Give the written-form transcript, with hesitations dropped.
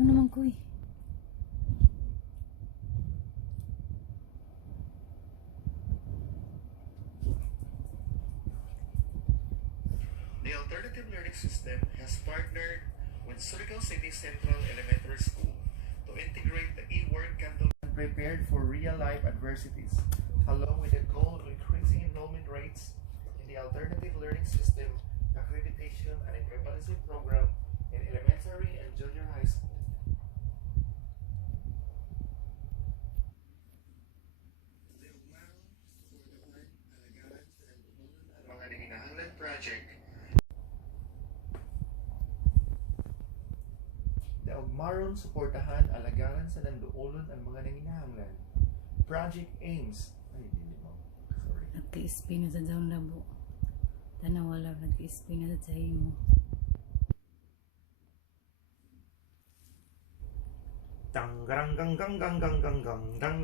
Ano naman ko eh. The alternative learning system has partnered with Surigao City Central Elementary School to integrate the e-work Canton prepared for real-life adversities, along with the goal of increasing enrollment rates in the alternative learning system accreditation and equivalency program in elementary and junior high school. Mga nanginahanglan project. The Ugmaron suportahan alagaran sa nanduolon ang mga nanginahanglan. Project aims. Ay, hindi mo. Sorry. Nagka-SP na sa daong labo. Tanawala, nagka-SP na sa mo. Dang gang gang gang gang gang gang gang dang.